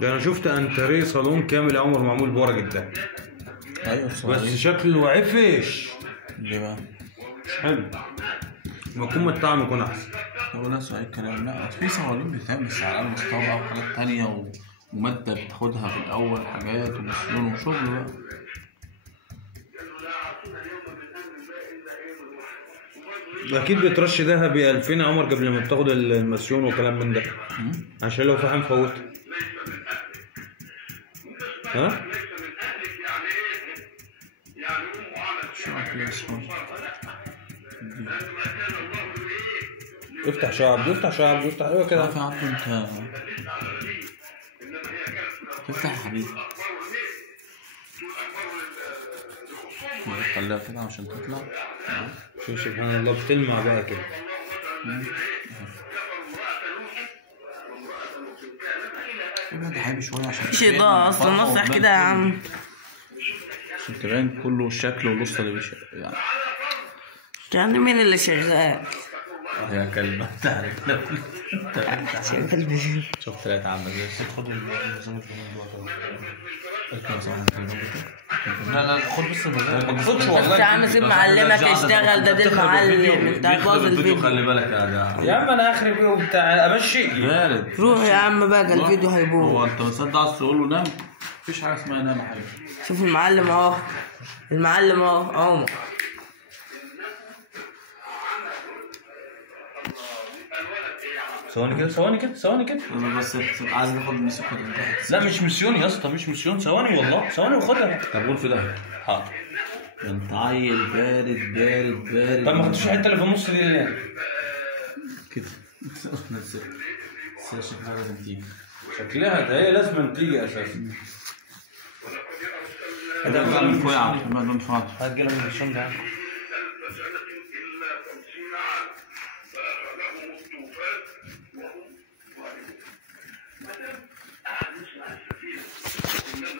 ده انا شفت انتريه صالون كامل يا عمر معمول بورق الدهب. ايوه بس شكله عفش. ليه بقى؟ مش حلو. لما يكون الطعم يكون احسن. هو ده سؤال الكلام. لا في صوالين بتتعمل بس على المستوى او حاجات تانية ومادة بتاخدها في الاول حاجات ومسلون وشغل بقى. اكيد بترش دهبي 2000 يا عمر قبل ما بتاخد المسيون وكلام من ده عشان لو في حاجه مفوت. ها؟ افتح شعب افتح شعب افتح. ايوه كده في عبد انت افتح يا حبيبي. خليها كده عشان تطلع. شوف سبحان الله بتلمع بقى كده. ابعد يا حبيبي شويه عشان مفيش اضاءة اصلا. نصح كده يا عم عشان تبان كله الشكل والوسطى اللي يعني مين اللي شغال؟ يا كلمة تعرف شغال. شوف ثلاثة عامة لا خد بس المزاج ما تاخدش والله يا عم سيب معلمك يشتغل. ده المعلم انت هتبوظ الفيديو. خلي بالك يا عم انا اخري بيه وبتاع امشي. بارد روح يا عم بقى الفيديو هيبوظ. هو انت مصدق عايز تقول له نام؟ مفيش حاجة اسمها نام يا حبيبي. شوف المعلم اهو. المعلم اهو عمر. ثواني كده ثواني كده ثواني كده. انا بس عايز ناخد مسكه. لا مش مليون يا اسطى مش مليون. ثواني والله ثواني وخدها. طب قول في ده. حاضر. ده انت عيل بارد بارد بارد. طب ما خدتش الحته اللي في النص دي ليه؟ كده شكلها لازم تيجي. شكلها ده هي لازم تيجي اساسا. ده بقى من فوق يا عم. هتجيلها من الشام ده.